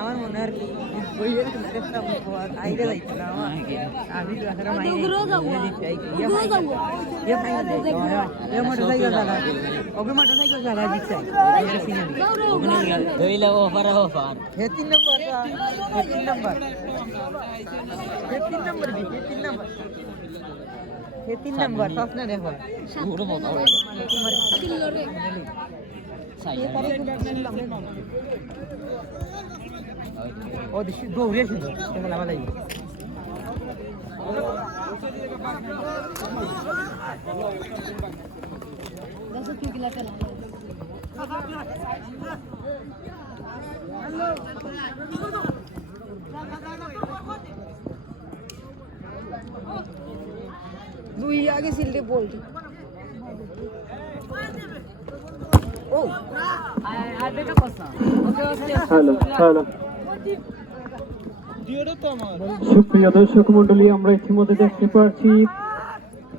আমার মনে হয় আইডিয়া যাইতো না আমি মোটরসাইকেল চালা ওকে মোটরসাইকেল চালা দিচ্ছে 3 নম্বর 3 নম্বর 3 নম্বর স্বপ্ন দেখো ও দিশি দৌড়ে শুধু খেলা ভালো লাগে দশ কি কিলা খেলা দুই আগে সিলতে বলছি ও আর বেটা কসা হ্যালো হ্যালো সুপ্রিয় দর্শক মন্ডলী, আমরা ইতিমধ্যে দেখতে পাচ্ছি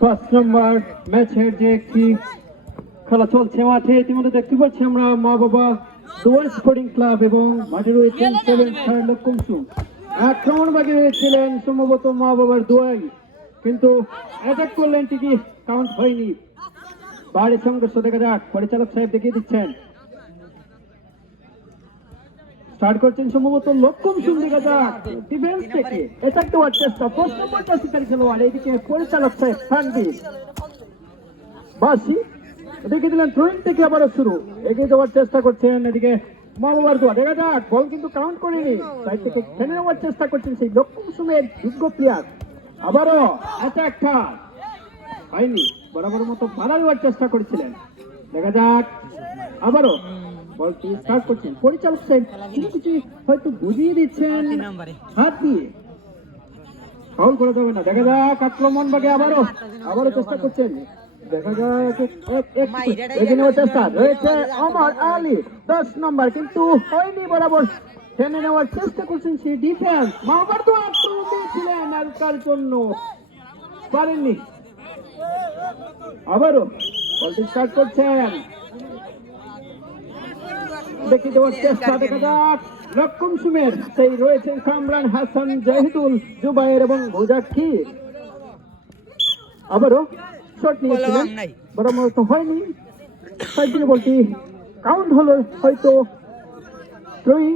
5 নম্বর ম্যাচের যে একটি খেলা চলছে মাঠে। ইতিমধ্যে দেখতে পাচ্ছি আমরা মা বাবা দোয়াল স্পোর্টিং ক্লাব এবং মাঠে রয়েছেন 7 স্টার লক্ষমসু। আক্রমণ বাকি রয়েছিলেন সম্ভবত মা বাবার দোয়াল, কিন্তু অ্যাটাক করলেন ঠিকই, কাউন্ট হয়নি। বাড়ির সংঘর্ষ দেখা যাক, পরিচালক সাহেব দেখিয়ে দিচ্ছেন। স্টার্ট করছেন সম্ভবত লক্ষমসু, দেখা যাক ডিফেন্স থেকে অ্যাটাক দেওয়ার চেষ্টা, প্রশ্ন পর্যন্ত শিকারী খেলোয়াড়। এইদিকে পরিচালক সাহেব সানবীর বাসি দেখে দিলেন থ্রোইং থেকে আবারও শুরু, এগিয়ে যাওয়ার চেষ্টা করছেন। এদিকে মা বাবার দোয়া, দেখা যাক বল কিন্তু কাউন্ট করেনি, সাইড থেকে খেলে নেওয়ার চেষ্টা করছেন সেই লক্ষমসুমের যোগ্য প্লেয়ার। আবারও অ্যাটাকটা হয়নি, বরাবর মতো বাধা দেওয়ার চেষ্টা করেছিলেন। দেখা যাক আবারও বলটি স্টার্ট করছেন পরিচালক সাহেব, কিছু হয়তো বুঝিয়ে দিচ্ছেন হাত দিয়ে, ফাউল করা যাবে না। দেখা যাক আক্রমণ ভাগে আবারও চেষ্টা করছেন। দেখা যাক এগিয়ে নেওয়ার চেষ্টা রয়েছে ওমর আলী 10 নম্বর, কিন্তু হয়নি, বরাবর টেনে নেওয়ার চেষ্টা করছেন সেই ডিফেন্স। মাহবার তো আক্রমণ দিয়েছিলেন আলকার জন্য, পারেননি। আবারও বলটি স্টার্ট করছেন, দেখে দেওয়ার চেষ্টা। দেখা যাক লক্ষমসুমের সেই রয়েছেন কামরান হাসান, জাহিদুল, জুবাইর এবং মুজাক্কির। আবারও শট নিয়েছিলেন, বরাবর তো হয়নি, সাইডে বলটি কাউন্ট হলো হয়তো থ্রোয়িং।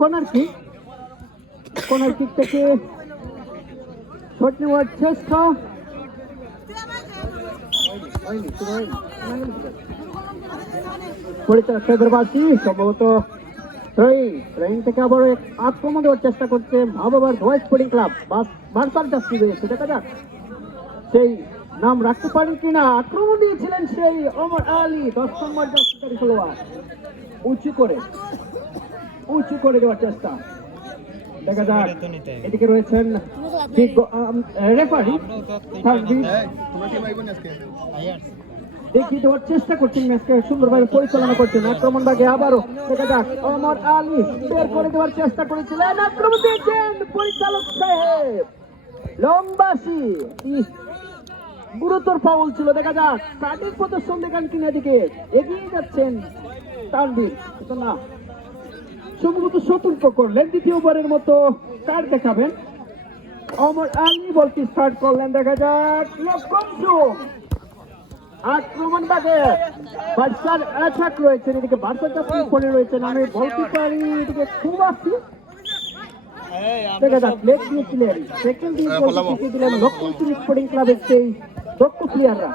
কর্নার কিক থেকে শট নেওয়ার চেষ্টা, পরিচালক সাহেবাসী সম্ভবত থ্রোয়িং থেকে আবার আক্রমণ দেওয়ার চেষ্টা করছে মা বাবার দোয়াল স্পোর্টিং ক্লাব। বারবার যাত্রী রয়েছে, দেখা যাক সেই নাম রাখতে পারেন কিনা। আক্রমণ দিয়েছিলেন সেই ওমর আলী 10 নম্বর জাতীয় খেলোয়াড়, উঁচু করে দেওয়ার চেষ্টা। দেখা যাক এদিকে রয়েছেন রেফারি দেখিয়ে দেওয়ার চেষ্টা করছেন, ম্যাচকে সুন্দরভাবে পরিচালনা করছেন। আক্রমণ ভাগে আবারও দেখা যাক ওমর আলী বের করে দেওয়ার চেষ্টা করেছিলেন, আক্রমণ দিয়েছেন পরিচালক সাহেব লংবাসী, গুরুতর ফাউল ছিল। দেখা যাক কাটির প্রদর্শন দেখান কিনা, এদিকে এগিয়ে যাচ্ছেন তানভীর, না সম্ভবত সতর্ক করলেন, দ্বিতীয়বারের মতো কার্ড দেখাবেন। ওমর আলী বলটি স্টার্ট করলেন, দেখা যাক লক্ষমসু আক্রমণ ভাগে বার্সার অ্যাটাক রয়েছেন, এদিকে বার্সার কাছে পড়ে রয়েছেন। আমি বলতে পারি এদিকে খুব আসছি, দেখা যাক লেগ দিয়েছিলেন, সেকেন্ড দিয়ে দিলেন লক্ষমসু স্পোর্টিং ক্লাবের সেই দক্ষ প্লেয়াররা,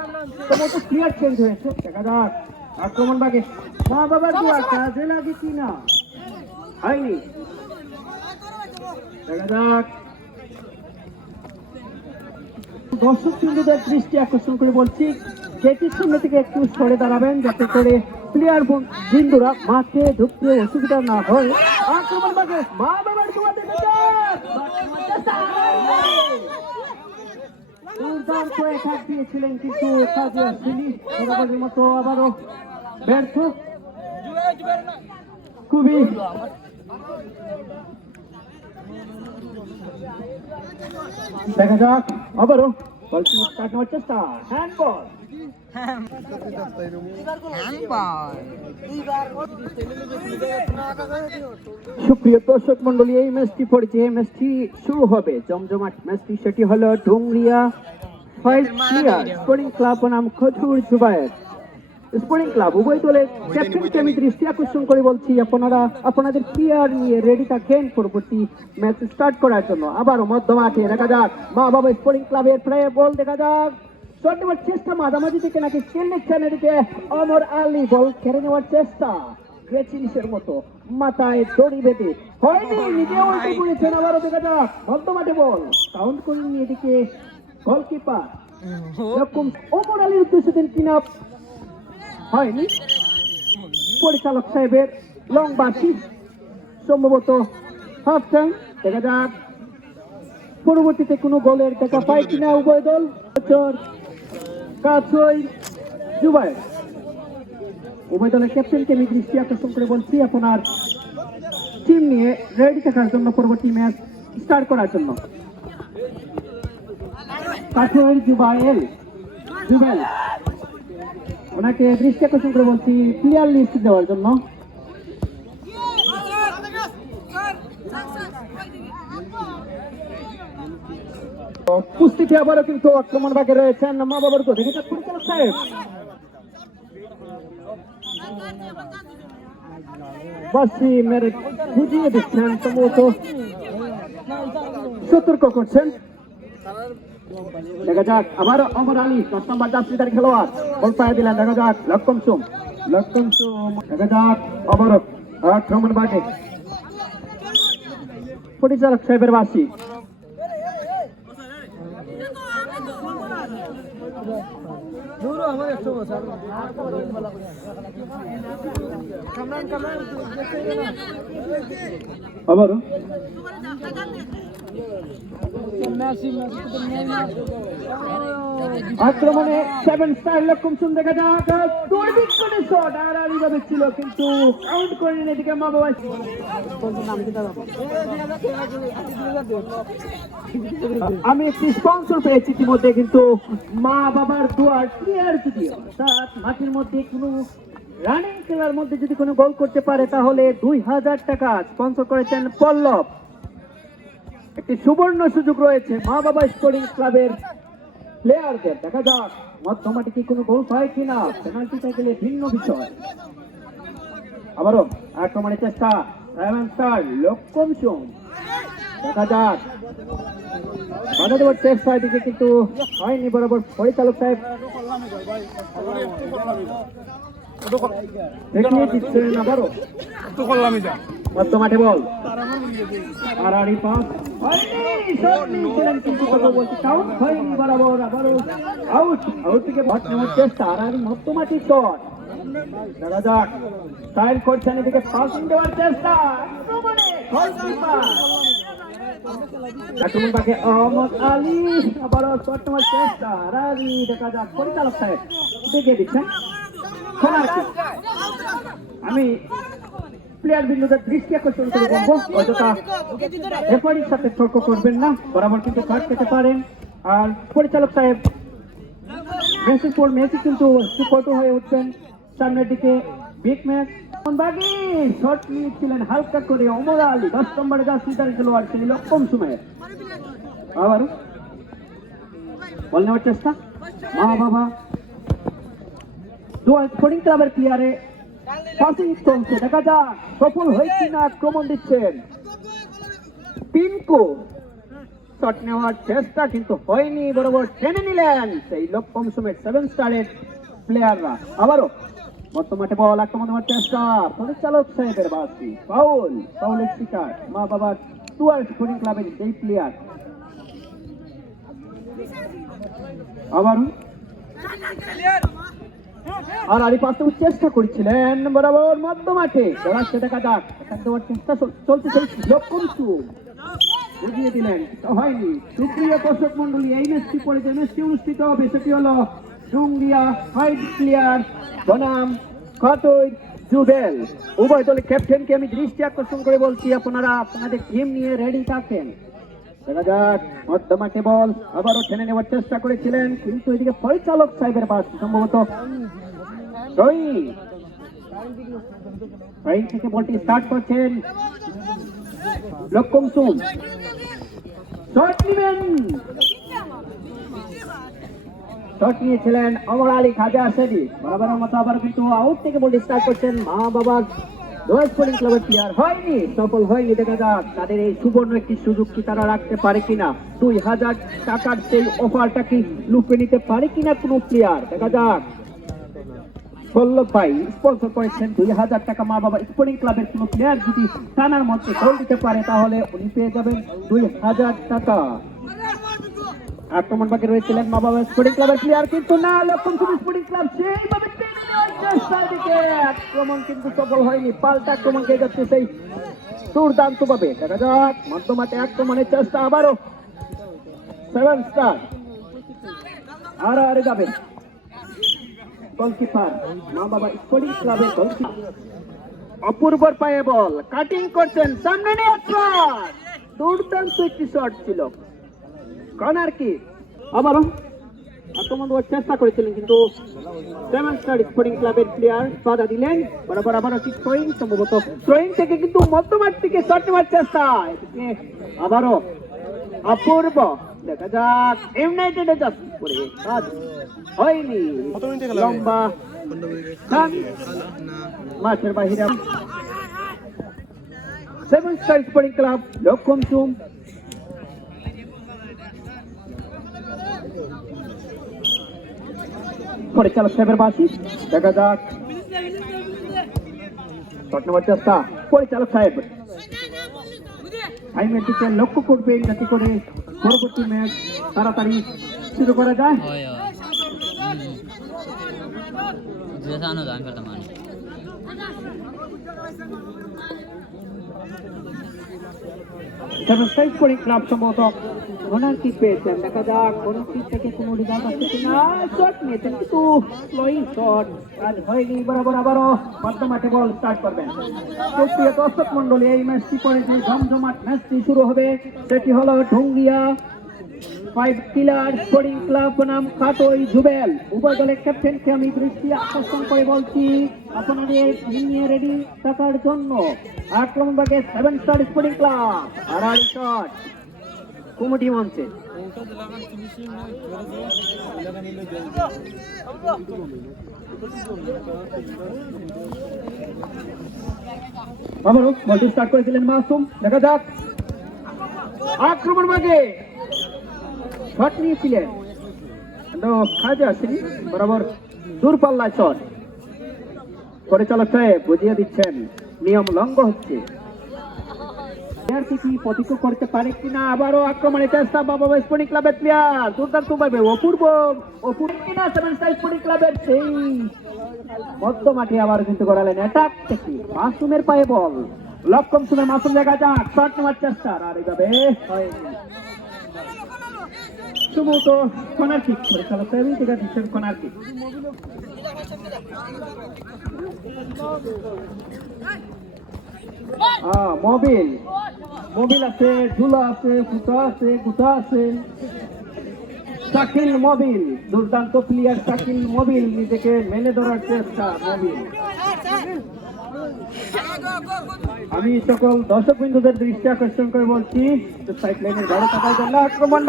সম্ভবত প্লেয়ার চেঞ্জ হয়েছে। দেখা যাক আক্রমণ ভাগে মা বাবার দোয়া কাজে লাগে কিনা, হয়নি। দেখা যাক দর্শক বিন্দুদের দৃষ্টি আকর্ষণ করে বলছি, গেটের সামনে থেকে একটু সরে দাঁড়াবেন, যাতে করে প্লেয়ার বিন্দুরা মাঠে ঢুকতে অসুবিধা না হয়। আক্রমণ ভাগে মা বাবার দোয়া, দেখা যাক দুর্দান্ত অ্যাটাক দিয়েছিলেন, কিন্তু কাজে আসেনি, বরাবরের মতো আবারও ব্যর্থ। খুবই দেখা যাক আবারও বলটি স্টার্ট নেওয়ার চেষ্টা, হ্যান্ডবল সুপ্রিয় দর্শক মন্ডলী, এই ম্যাচটি পড়েছে, এই ম্যাচটি শুরু হবে জমজমাট ম্যাচটি। সেটি হলো ডুংরিয়া ফাইভ প্লেয়ার স্পোর্টিং ক্লাব বনাম খজুর জুবায়ের স্পোর্টিং ক্লাব। উভয় দলের ক্যাপ্টেনকে আমি দৃষ্টি আকর্ষণ করে বলছি, আপনারা আপনাদের প্লেয়ার নিয়ে রেডি থাকেন পরবর্তী ম্যাচ স্টার্ট করার জন্য। আবারও মধ্য মাঠে দেখা যাক মা বাবা স্পোর্টিং ক্লাবের প্লে বল দেখা যাক, শট নেওয়ার চেষ্টা মাঝামাঝি থেকে নাকি খেলছেন, এদিকে অমর আলী বল কেড়ে নেওয়ার চেষ্টা গ্রেচিনিসের মতো মাথায় দড়ি বেঁধে হয়নি, নিজে উল্টে পড়েছেন। আবারও দেখা যাক মধ্য মাঠে বল কাউন্ট করে নিয়ে এদিকে গোলকিপার এরকম অমর আলীর উদ্দেশ্যে দেন কিনা হয়নি। পরিচালক সাহেবের লং বাসি সম্ভবত হাফ টাইম। দেখা যাক পরবর্তীতে কোনো গোলের দেখা পায় কিনা উভয় দল। কাছই জুবায়ের উভয় দলের ক্যাপ্টেনকে আমি দৃষ্টি আকর্ষণ করে বলছি, আপনার টিম নিয়ে রেডি থাকার জন্য পরবর্তী ম্যাচ স্টার্ট করার জন্য। কাছই জুবায়ের ওনাকে দৃষ্টি আকর্ষণ করে বলছি প্লেয়ার লিস্ট দেওয়ার জন্য। কুস্তিতে আবারও কিন্তু আক্রমণ ভাগে রয়েছেন মা বাবার তো দেখে পরিচালক সাহেব বাসি মেরে বুঝিয়ে দিচ্ছেন, সম্ভবত সতর্ক করছেন। দেখা যাক আবার অমর আলী 10 নম্বর জার্সিধারী খেলোয়াড় বল পায়ে দিলেন। দেখা যাক লক্ষণ সুম দেখা যাক আবার আক্রমণ ভাগে পরিচালক সাহেবের বাসি। আবার আক্রমণে 7 স্টার লক্ষণ সুম দেখা যাক দুর্বিক্ষণের শট আর আলিভাবে ছিল কিন্তু কাউন্ট করে নিন। এদিকে মা বাবা আমি একটি স্পন্সর পেয়েছি ইতিমধ্যে, কিন্তু মা বাবার দুয়ার ক্লিয়ার যদি অর্থাৎ মাঠের মধ্যে কোনো রানিং খেলার মধ্যে যদি কোনো গোল করতে পারে তাহলে 2000 টাকা স্পন্সর করেছেন পল্লব। একটি সুবর্ণ সুযোগ রয়েছে মা বাবা স্পোর্টিং ক্লাবের প্লেয়ারদের। দেখা যাক মধ্যমাঠে কি কোনো গোল পায় কিনা, পেনাল্টিতে গেলে ভিন্ন বিষয়। আবারও আক্রমণের চেষ্টা 7 স্টার লক্ষণ সুম। দেখা যাক বাধা দেওয়ার চেষ্টা এদিকে কিন্তু হয়নি, বরাবর পরিচালক সাহেব দেখিয়ে দিচ্ছেন। আবারও মধ্য মাঠে বল আড়াড়ি পাস কিন্তু কথা বলছি কাউন্ট হয়নি, বরাবর আবারও আউট থেকে ভট নেওয়ার চেষ্টা আড়াড়ি মধ্য মাঠের শট। দেখা যাক স্টাইল করছেন, এদিকে পাসিং দেওয়ার চেষ্টা আক্রমণ বাকি অহমদ আলী আবারও শট নেওয়ার চেষ্টা আড়াড়ি। দেখা যাক পরিচালক সাহেব দেখিয়ে দিচ্ছেন। আমি প্লেয়ার বিন্দুদের দৃষ্টি আকর্ষণ করে বলবো অযথা রেফারির সাথে তর্ক করবেন না, বরাবর কিন্তু কাট পেতে পারেন। আর পরিচালক সাহেব ম্যাচের পর ম্যাচে কিন্তু সুপর্ট হয়ে উঠছেন সামনের দিকে। বিগ ম্যাচ বাকি শট নিয়েছিলেন হালকা করে অমর আলী 10 নম্বরে জার্সিধারী খেলোয়াড় সেই লক্ষণ সুমের। আবার বল নেওয়ার চেষ্টা মা বাবা স্পোর্টিং ক্লাবের প্লেয়ারে পাসিং চলছে। দেখা যাক সফল হয়েছে না, আক্রমণ দিচ্ছেন পিনকো। শট নেওয়ার চেষ্টা কিন্তু হয়নি, বরাবর টেনে নিলেন সেই লক্ষণ সুমের 7 স্টারের প্লেয়াররা। আবারও মধ্য মাঠে বল আক্রমণ হওয়ার চেষ্টা পরিচালক সাহেবের বাসি ফাউলের শিকার মা বাবার টুয়ার স্পোর্টিং ক্লাবের সেই প্লেয়ার। আবার আর আরি পাশে চেষ্টা করছিলেন বরাবর মধ্য মাঠে সে দেখা যাক দেওয়ার চেষ্টা চলছে সেই লক্ষণ সুম বুঝিয়ে দিলেন, হয়নি। সুপ্রিয় দর্শক মন্ডলী, এই ম্যাচটি পরে যে ম্যাচটি অনুষ্ঠিত হবে সেটি হলো ডুংরিয়া ফাইভ প্লেয়ার বনাম খজুর জুবেল। উভয় দলের ক্যাপ্টেনকে আমি দৃষ্টি আকর্ষণ করে বলছি, আপনারা আপনাদের টিম নিয়ে রেডি থাকেন। দেখা যাক মধ্যমাঠে বল আবারও টেনে নেওয়ার চেষ্টা করেছিলেন, কিন্তু এদিকে পরিচালক সাহেবের পাস সম্ভবত থেকে বলটি স্টার্ট করছেন লক্ষম সুম। শট নিবেন, শট নিয়েছিলেন অমর আলী খাজা সেদি, বরাবরের মতো আবার কিন্তু আউট থেকে বলটি স্টার্ট করছেন মা বাবার রয়্যাল স্পোর্টিং ক্লাবের প্লেয়ার। হয়নি, সফল হয়নি। দেখা যাক তাদের এই সুবর্ণ একটি সুযোগ কি তারা রাখতে পারে কিনা, 2000 টাকার সেই অফারটা কি লুপে নিতে পারে কিনা কোন প্লেয়ার। দেখা যাক পল্লব ভাই স্পন্সর করেছেন 2000 টাকা। মা বাবা স্পোর্টিং ক্লাবের কোন প্লেয়ার যদি টানার মধ্যে গোল দিতে পারে তাহলে উনি পেয়ে যাবেন 2000 টাকা। আক্রমণ বাকি রয়েছিলেন মা বাবা স্পোর্টিং ক্লাবের প্লেয়ার, কিন্তু না, লক্ষণ স্পোর্টিং ক্লাব সেইভাবে আক্রমণ কিন্তু সফল হয়নি। পাল্টা আক্রমণ খেয়ে যাচ্ছে সেই দুর্দান্ত ভাবে। দেখা যাক মধ্যমাঠে আক্রমণের চেষ্টা আবারও 7 স্টার আরে যাবে গোলকিপার মা বাবা স্পোর্টিং ক্লাবের গোলকিপার অপূর্বর পায়ে বল কাটিং করছেন, সামনে নিয়ে শট, দুর্দান্ত একটি শট ছিল। কর্নার কি আবারও আক্রমণ দেওয়ার চেষ্টা করেছিলেন, কিন্তু 7 স্টার স্পোর্টিং ক্লাবের প্লেয়ার বাধা দিলেন। বরাবর আবারও ঠিক থ্রোইং, সম্ভবত থ্রোইং থেকে কিন্তু মধ্যমাঠ থেকে শট নেওয়ার চেষ্টা, এদিকে আবারও অপূর্ব। দেখা যাক ইউনাইটেড জাস্ট করে কাজ হয়নি, লম্বা মাঠের বাহিরে 7 স্টার স্পোর্টিং ক্লাব লক্ষণ চুম। পরিচালক সাহেবের বাসি, দেখা যাক শট নেওয়ার চেষ্টা পরিচালক সাহেব টাইমের দিকে লক্ষ্য করবেন যাতে করে পরবর্তী ম্যাচ তাড়াতাড়ি শুরু করা যায়। ক্লাব সম্ভবত ওনার কি পেয়েছেন, দেখা যাক কোন দিক থেকে কোনো রিজাল্ট আসছে কিনা। শট নিয়েছেন কিন্তু স্লোয়িং শট, কাজ হয়নি। বরাবর আবারও মধ্যমাঠে বল স্টার্ট করবেন। প্রিয় দর্শক মন্ডলী, এই ম্যাচটি পরে যে জমজমাট ম্যাচটি শুরু হবে সেটি হলো ঢুঙ্গিয়া 5 কিলার স্পোর্টিং ক্লাব বনাম কাটোই জুবেল। উভয় দলের ক্যাপ্টেনকে আমি দৃষ্টি আকর্ষণ করে বলছি আপনাদের নিয়ে রেডি থাকার জন্য। আক্রমণ ভাগে 7 স্টার স্পোর্টিং ক্লাব আড়াই শট কমিটি মঞ্চে। আবারও বলটি স্টার্ট করেছিলেন মাসুম। দেখা যাক আক্রমণ ভাগে শট নিয়েছিলেন খাজা আসেনি, বরাবর দূরপাল্লা শট। পরিচালক সাহেব বুঝিয়ে দিচ্ছেন নিয়ম লঙ্ঘ হচ্ছে, কি প্রতিক্ষ করতে পারে কিনা। আবারও আক্রমণের চেষ্টা বাবা স্পোর্টিং ক্লাবের প্লেয়ার, দুর্দান্ত ভাবে অপূর্ব কিনা 7 স্টার স্পোর্টিং ক্লাবের সেই মধ্যমাঠে আবার কিন্তু করালেন অ্যাটাক থেকে মাসুমের পায়ে বল। লক্ষম সুমে মাসুম, দেখা যাক শট নেওয়ার চেষ্টা আর এইভাবে সম্ভবত কর্নার কিক। পরিচালক সাহেব দেখা দিচ্ছেন কর্নার কিক। মোবিল আছে, ঝুলা আছে, ফুটা আছে, গুটা আছে। শাকিল মোবিল, দুর্দান্ত প্লেয়ার শাকিল মোবিল, নিজেকে মেনে ধরার চেষ্টা মোবিল। আমি সকল দর্শক বিন্দুদের দৃষ্টি আকর্ষণ করে বলছি সাইড লাইনের ঘরে থাকার জন্য। আক্রমণ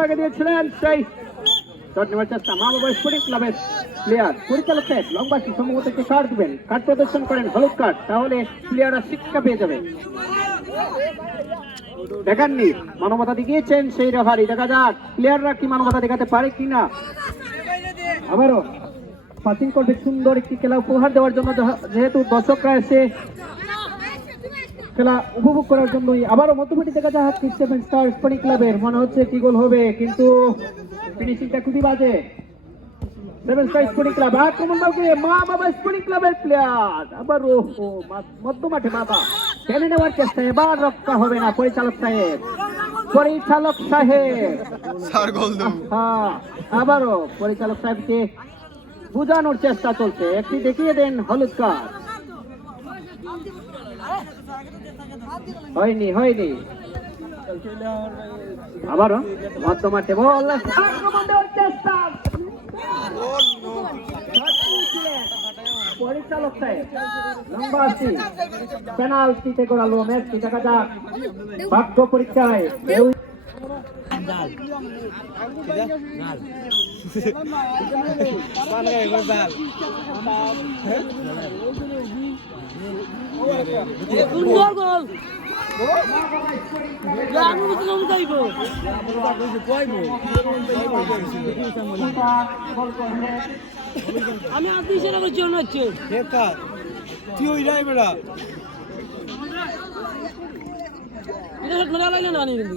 ভাগে দিয়েছিলেন সেই শট নেওয়ার চেষ্টা মা বাবা স্পোর্টিং ক্লাবের প্লেয়ার। পরিচালক সাহেব লম্বাটি সম্ভবত একটু কার্ড দিবেন, কার্ড প্রদর্শন করেন হলুদ কার্ড, তাহলে প্লেয়াররা শিক্ষা পেয়ে যাবে। দেখাননি, মানবতা দেখিয়েছেন সেই রেফারি। দেখা যাক প্লেয়াররা কি মানবতা দেখাতে পারে কিনা। আবারও পাসিং করবে, সুন্দর একটি খেলা উপহার দেওয়ার জন্য, যেহেতু দর্শকরা এসে খেলা উপভোগ করার জন্যই। আবারও মধ্যমাঠে দেখা যায় 7 স্টার স্পোর্টিং ক্লাবের, মনে হচ্ছে কি গোল হবে, কিন্তু ফিনিশিংটা খুবই বাজে। 7 স্টার স্পোর্টিং ক্লাব আক্রমণ ভাগে মা বাবা স্পোর্টিং ক্লাবের প্লেয়ার, আবারও মধ্যমাঠে বাবা টেনে নেওয়ার চেষ্টা, এবার রক্ষা হবে না। পরিচালক সাহেব আবারও পরিচালক সাহেবকে বুঝানোর চেষ্টা চলছে, একটি দেখিয়ে দেন হলুদ কার্ড। হয়নি হয়নি আবারও মধ্যমাঠে বল আক্রমণ দেওয়ার চেষ্টা পরিচালক সাহেব লম্বা আসি পেনাল্টিতে গড়ালো ম্যাচটি দেখা যাক ভাগ্য পরীক্ষায় জাল জাল সুন্দর গোল আমি বুঝলাম যাইবো আমি আদি সেরা করছি মনে হচ্ছে তুই ওই যাই বেড়া এটা মজা লাগে না কিন্তু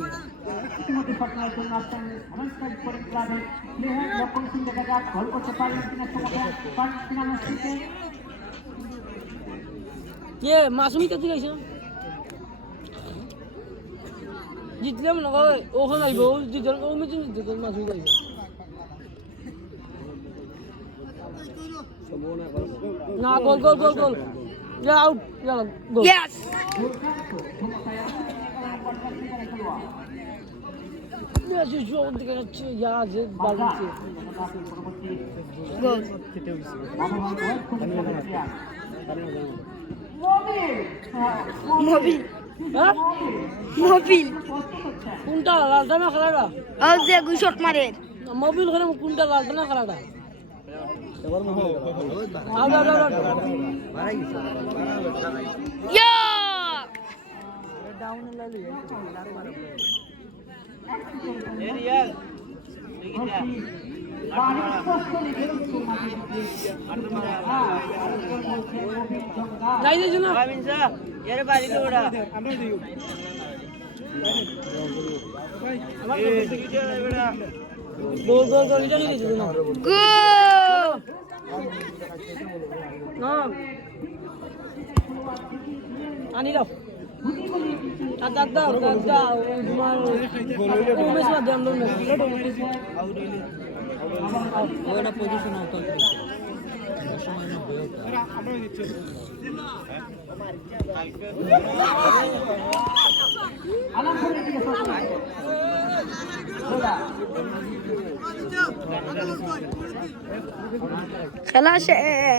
ইতিমধ্যে ঘটনার জন্য আসছেন অনুষ্ঠান পরিক্রমায় লক্ষণ সিং দেখা যাক গোল করতে পারেন কিনা সেটাকে কে মাসুমি কত গেছে জিতলাম না ওখানে আইবো জিতল ও মিটিং জিতল মাসুমি যাইবো না গোল গোল গোল গোল যা আউট যা গোল ইয়েস মেসি জোর দিকে যাচ্ছে ইয়া যে বালছে গোল মোবিল মোবিল কোনটা লালটা না খেলাটা আর যে গুশট মারে মোবিল খেলে কোনটা লালটা না খেলাটা আউট আউট আউট ইয়া ডাউন লাইলে যাই যাই না এর বাড়ি তো ওটা আমরা দিও গোল গোল গোল এটা নিয়ে দিও না গোল না আনি দাও দাদা দাদা তোমার উমেশ মাধ্যম লোন ওটা পজিশন আউট করে খেলা শেষ